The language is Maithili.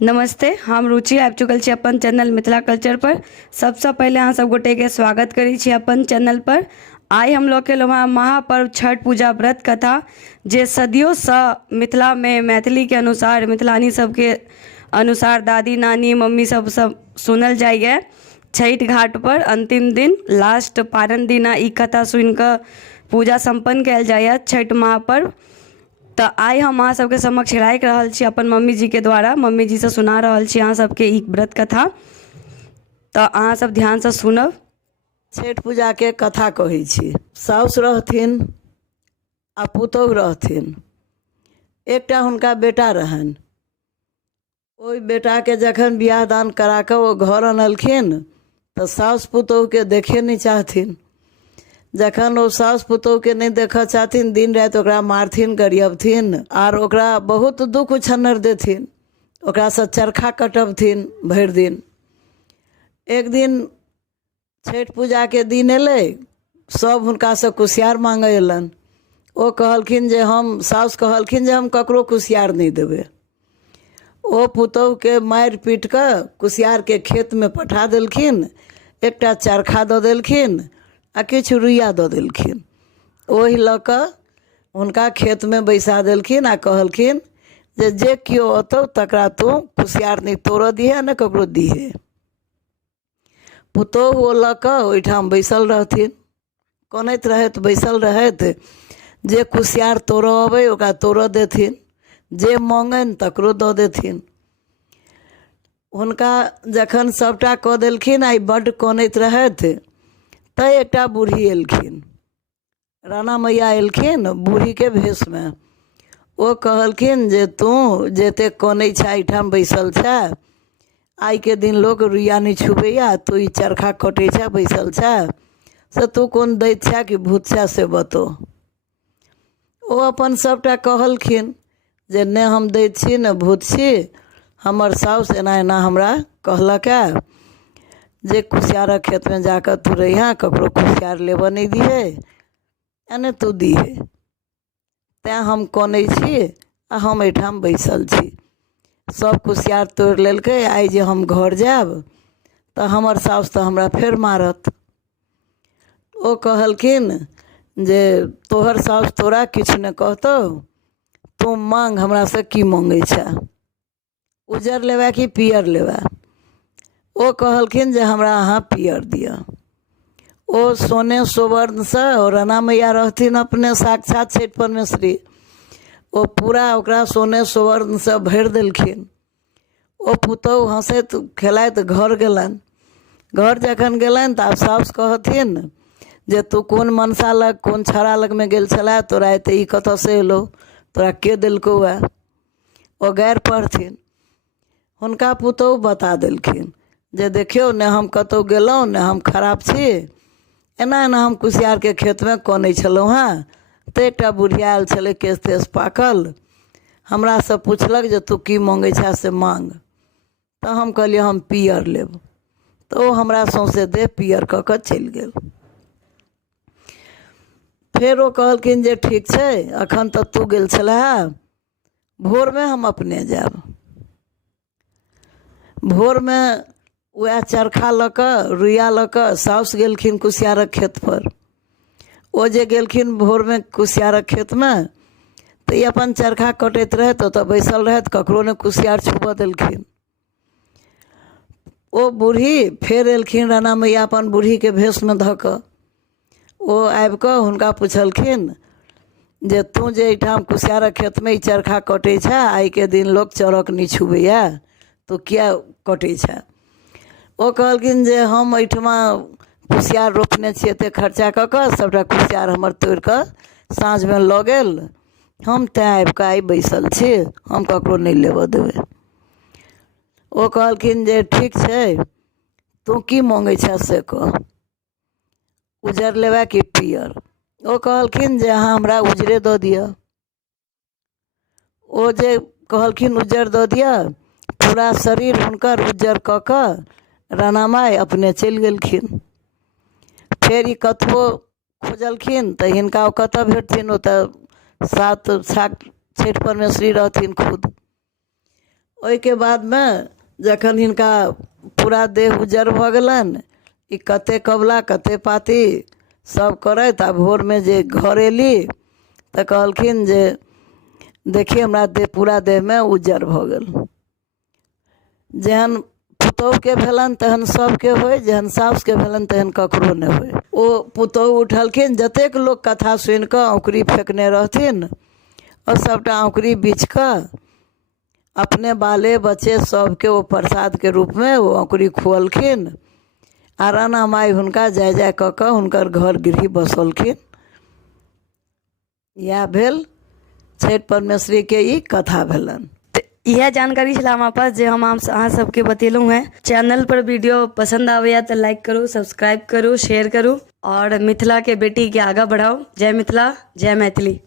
नमस्ते, हम रुचि आबि चुकल छी अपन चैनल मिथिला कल्चर पर। सबसे पहले अहाँ सब गोटे के स्वागत करै छी अपन चैनल पर। आइ हम लऽ के एलहुँ महापर्व छठ पूजा व्रत कथा, जे सदियोसँ मिथिला में मैथिली के अनुसार मिथिलानी सबके अनुसार दादी नानी मम्मी सब सुनल जाइए। छठि घाट पर अंतिम दिन लास्ट पारण दिना ई कथा सुनि कऽ पूजा संपन्न कयल जाइए छठि महापर्व। तो आई हम अहाँ सबके समक्ष राखि रहल छी अपन मम्मी जी के द्वारा, मम्मी जी से सुना रहल छी अहाँ सबके ई व्रत कथा। तो अहाँ सब ध्यान से सुनब। छठ पूजा के कथा कहै छी। साउस रहथिन आ पुतोहु रहथिन। एकटा हुनका बेटा रहनि। ओहि बेटा के जखन बियाह दान करा कऽ ओ घर अनलखिन तऽ साउस पुतोहु के देखे नहीं चाहथिन। जखन ओ साउस पुतोहु के नहीं देखऽ चाहथिन, दिन राति ओकरा मारथिन गरियबथिन आर ओकरा बहुत दुख उछन्नर देथिन, ओकरासँ चरखा कटबथिन भरि दिन। एक दिन छठ पूजा के दिन एलै, सब हुनकासँ कुसियार मांगऽ अयलनि। ओ कहलखिन जे हम, साउस कहलखिन जे हम ककरो कुसियार नहीं देबै। ओ पुतोहु के मारि पीट कऽ कुसियार के खेत में पठा देलखिन। एकटा चरखा दऽ देलखिन आ किछु रुइया दऽ देलखिन। ओहि लऽ कऽ हुनका खेत में बैसा देलखिन आ कहलखिन जे केओ अतौ तकरा तू कुसियार नहीं तोड़ऽ दिहे ने ककरो दिहे। पुतोहु ओ लऽ कऽ ओहिठाम बैसल रहथिन, कनैत रहैत बैसल रहैत। जे कुसियार तोड़ऽ अबै ओकरा तोड़ऽ देथिन, जे मांगनि तकरो दऽ देथिन। हुनका जखन सबटा कऽ देलखिन, आई बड्ड कनैत रहैत, तऽ एकटा बूढ़ी एलखिन, राणा मैया एलखिन बूढ़ी के भेष में। ओ कहलखिन जे तू जते कनै छा एहिठाम बैसल छा, आइ के दिन लोग रुइया नहीं छुबैया, तू ई चरखा कटै छा बैसल छा, से तू कोन दैत छा कि भूत छा से बतो। ओ अपन सबटा कहलखिन जे ने हम दैत छी ने भूत छी, हमर साउस एना एना हमरा कहलक है जे कुसियारक खेत में जाकर तू रहिहा, ककरो कुसियार लेबऽ नहीं दिहे यानी तू दिहे। तैं हम कनै छी आ हम एहिठाम बैसल छी। सब कुसियार तोड़ि लेलकै। आइ जे हम घर जायब तऽ हमर साउस तऽ हमरा फेर मारत। ओ कहलखिन जे तोहर साउस तोरा किछु नहि कहतौ, तू मांग हमरा से की मांगै छा, उजर लेबा कि पियर लेबा। ओ कहलखिन जे हमरा अहाँ पियर दिअ। ओ सोने सुवर्ण से, और राणा मैया रहथिन अपने साक्षात छठि परमेश्वरी, ओ पूरा ओकरा सोने सुवर्ण से भरि देलखिन। ओ पुतोहु हंसैत खेलाइत घर गेलनि। घर जखन गेलनि तऽ आब साउस कहथिन जे तू कोन मनसा लग कोन छड़ा लग में गेल छला, तोरा एते ई कतऽ से एलौ, तोरा के देलकौ है। ओ गैर पढ़थिन। हुनका पुतोहु बता देलखिन जे देखियौ ने हम कतौ गेलहुँ ने हम खराब छी, एना एना हम कुसियार के खेत में कनै छलहुँ हेँ, तऽ एकटा बुढ़िया आयल छलै केश तेश पाकल, हमरा से पुछलक जे तू की मांगै छा से मांग। तऽ हम कहलियै हम पियर लेब। तऽ ओ हमरा सौंसे देह पियर कऽ कऽ चलि गेल। फेर ओ कहलखिन जे ठीक छै, अखन तऽ तू गेल छलहा, भोर में हम अपने जायब। भोर में वएह चरखा लऽ कऽ रुइया लऽ कऽ साउस गेलखिन कुसियारक खेत पर। ओ जे गेलखिन भोर में कुसियारक खेत में, तऽ ई अपन चरखा कटैत रहैत, ओतऽ बैसल रहैत, ककरो ने कुसियार छुबऽ देलखिन। ओ बूढ़ी फेर एलखिन, राणा मैया अपन बूढ़ी के भेष में धऽ कऽ। ओ आबि कऽ हुनका पुछलखिन जे तू जे एहिठाम कुसियारक खेत में ई चरखा कटै छा, आइ के दिन लोग चरक नहीं छुबैया, तू किया कटै छा। ओ कहलखिन जे हम एहिठमा कुसियार रोपने छियै एतेक खर्चा कऽ कऽ, सबटा कुसियार हमर तोड़ि कऽ साँझ में लऽ गेल, हम तैं आबि कऽ आइ बैसल छी, हम ककरो नहीं लेबऽ देबै। ओ कहलखिन जे ठीक छै, तू की मांगै छा से कह, उजर लेबा कि पियर। ओ कहलखिन जे अहाँ हमरा उजरे दऽ दिअ। ओ जे कहलखिन उजर दऽ दिअ, पूरा शरीर हुनकर उज्जर कऽ कऽ राणा माय अपने चलि गेलखिन। फेर ई कतबो खोजलखिन तऽ हिनका ओ कतऽ भेटथिन, ओ तऽ साक्षात छठि परमेश्वरी रहथिन खुद। ओहिके बादमे जखन हिनका पूरा देह उजर भऽ गेलनि, ई कते कबला कते पाती सब करैत आ भोरमे जे घर अयली तऽ कहलखिन जे देखिए हमरा देह पूरा देहमे उज्जर भऽ गेल। जेहन पुतहुके भेलनि तेहन सबके होइ, जेहन सासुके भेलनि तेहन ककरो नहि होइ। ओ पुतहु उठलखिन, जतेक लोक कथा सुनि कऽ औंकरी फेंकने रहथिन ओ सबटा औंकरी बीछि कऽ अपने बाले बच्चे सबके ओ प्रसादके रूपमे ओ औंकरी खुअलखिन आ राणा माइ हुनका जय जय कऽ कऽ हुनकर घर गृह बसौलखिन। इएह भेल छठि परमेश्वरीके ई कथा भेलनि। यह जानकारी छला हमारे पास जे हम अहाँ सबके बतेलहुँ हैं। चैनल पर वीडियो पसंद आवे तो लाइक करू, सब्सक्राइब करू, शेयर करू और मिथिला के बेटी के आगा बढ़ाओ। जय मिथिला, जय मैथिली।